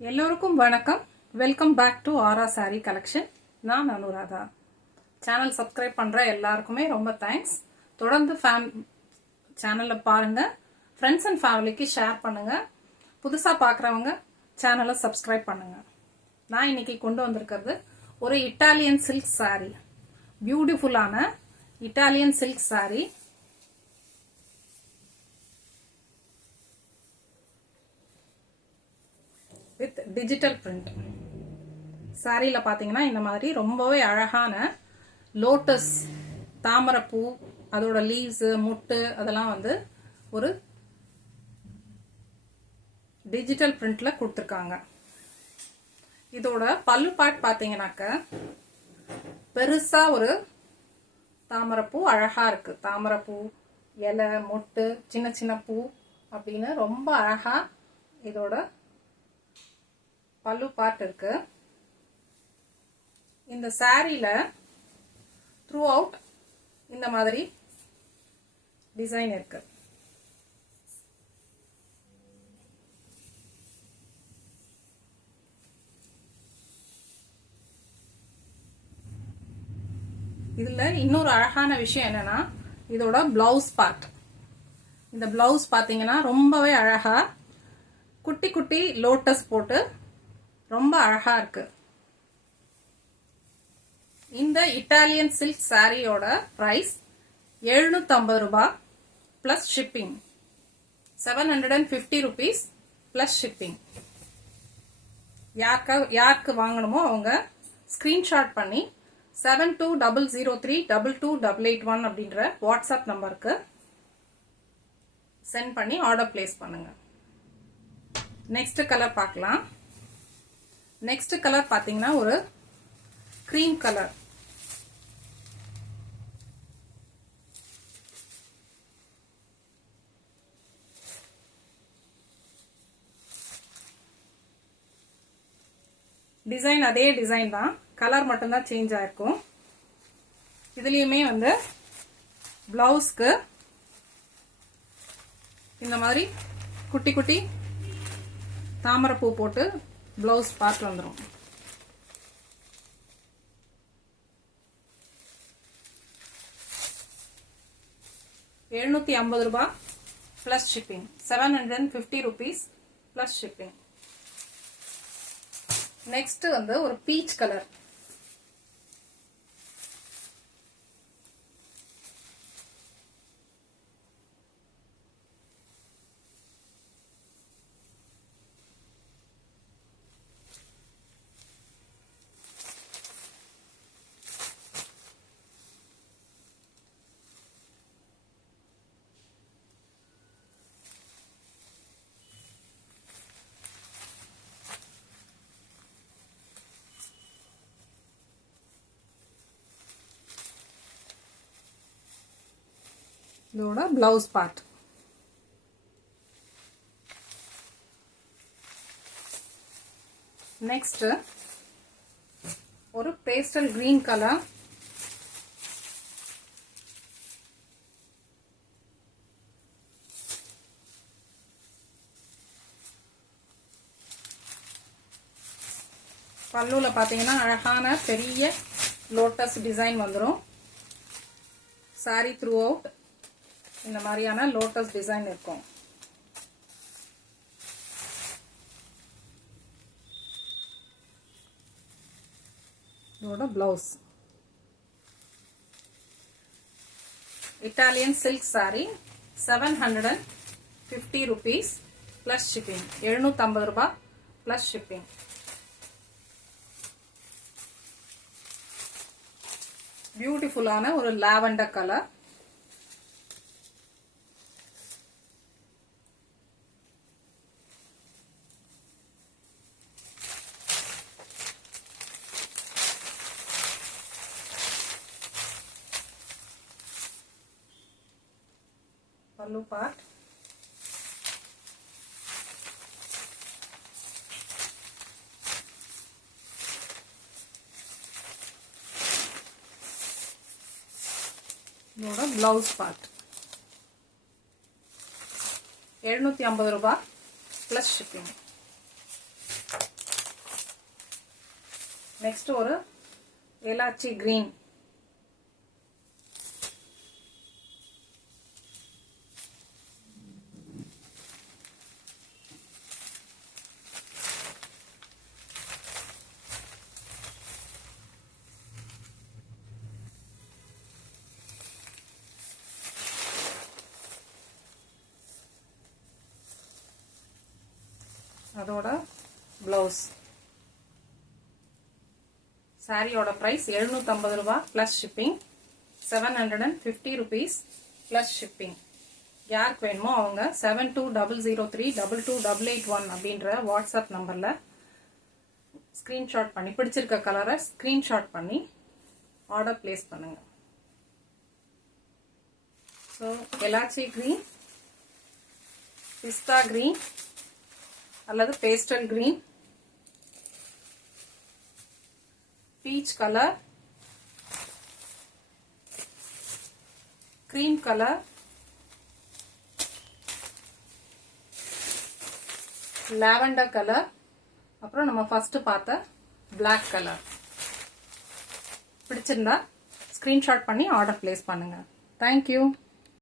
எல்லோருக்கும் வணக்கம். Welcome back to ஆரா சாரி கலெக்ஷன். நான் அனுராதா. சேனல் சப்ஸ்கிரைப் பண்ற எல்லாருக்குமே ரொம்ப தேங்க்ஸ். தொடர்ந்து சேனலை பாருங்க, ஃப்ரெண்ட்ஸ் அண்ட் ஃபேமிலிக்கு ஷேர் பண்ணுங்க. புதுசா பார்க்குறவங்க சேனலை சப்ஸ்கிரைப் பண்ணுங்க. நான் இன்னைக்கு கொண்டு வந்திருக்கிறது ஒரு இட்டாலியன் சில்க் சாரி, பியூட்டிஃபுல்லான Italian silk sari. With digital print. சாரியில பாத்தீங்கன்னா இந்த மாதிரி ரொம்பவே அழகான லோட்டஸ், தாமரைப்பூ, அதோட லீவ்ஸ், முட்டு அதெல்லாம் வந்து ஒரு டிஜிட்டல் பிரிண்ட்ல கொடுத்துருக்காங்க. இதோட பல்லு பார்ட் பாத்தீங்கன்னாக்க பெருசா ஒரு தாமரைப்பூ அழகா இருக்கு. தாமரைப்பூ, இலை, முட்டு, சின்ன சின்ன பூ அப்படின்னு ரொம்ப அழகா இதோட பல்லு பார்ட் இருக்கு. இந்த சாரியில த்ரூ அவுட் இந்த மாதிரி டிசைன் இருக்கு. இதுல இன்னொரு அழகான விஷயம் என்னன்னா இதோட பிளவுஸ் பார்ட். இந்த பிளவுஸ் பாத்தீங்கன்னா ரொம்பவே அழகா குட்டி குட்டி லோட்டஸ் போட்டு ரொம்ப அழகா இருக்கு. இந்த இட்டாலியன் சில்க் சாரியோட பிரைஸ் 750 ரூபாய் plus shipping. 750 rupees plus shipping. யாருக்கு வாங்கணுமோ அவங்க ஸ்கிரீன்ஷாட் பண்ணி 7200322881 அப்படின்ற வாட்ஸ்அப் நம்பருக்கு சென்ட் பண்ணி ஆர்டர் பிளேஸ் பண்ணுங்க. நெக்ஸ்ட் கலர் பார்க்கலாம். நெக்ஸ்ட் கலர் பாத்தீங்கன்னா ஒரு கிரீம் கலர். டிசைன் அதே டிசைன் தான், கலர் மட்டும்தான் சேஞ்ச் ஆயிருக்கும். இதுலயுமே வந்து பிளவுஸ்க்கு இந்த மாதிரி குட்டி குட்டி தாமரைப்பூ போட்டு பிளவுஸ் பார்ட் வந்துடும். ₹750 plus shipping. 750 rupees plus shipping. Next வந்து ஒரு பீச் கலர். இதோட பிளவுஸ் பார்ட். நெக்ஸ்ட் ஒரு பேஸ்டல் கிரீன் கலர். பல்லுல பாத்தீங்கன்னா அழகான பெரிய லோட்டஸ் டிசைன் வந்துடும். சாரி த்ரூ அவுட் இந்த மாதிரியான லோட்டஸ் டிசைன் இருக்கும். இதோட blouse. Italian silk sorry 750 rupees plus shipping. 750 ரூபாய் பிளஸ் ஷிப்பிங். பியூட்டிஃபுல்லான ஒரு லாவெண்டர் கலர். பல்லு பார்ட். இதோட பிளவுஸ் பார்ட். 750 ரூபாய் பிளஸ் ஷிப்பிங். நெக்ஸ்ட் ஒரு எலாச்சி கிரீன், அதோட பிளவுஸ். சாரியோட பிரைஸ் 750 ரூபாய் plus shipping, 750 rupees plus shipping. யாருக்கு வேணுமோ அவங்க 7200322881 அப்படின்ற வாட்ஸ்அப் நம்பர்ல ஸ்கிரீன்ஷாட் பண்ணி பிடிச்சிருக்க கலரை ஸ்கிரீன்ஷாட் பண்ணி ஆர்டர் பிளேஸ் பண்ணுங்க. ஸோ எலாச்சி கிரீன், பிஸ்தா கிரீன் அல்லது pastel green, peach colour, cream colour, lavender colour, அப்புறம் நம்ம ஃபர்ஸ்ட் பார்த்த பிளாக் கலர். பிடிச்சிருந்தா ஸ்கிரீன்ஷாட் பண்ணி ஆர்டர் பிளேஸ் பண்ணுங்க. தேங்க்யூ.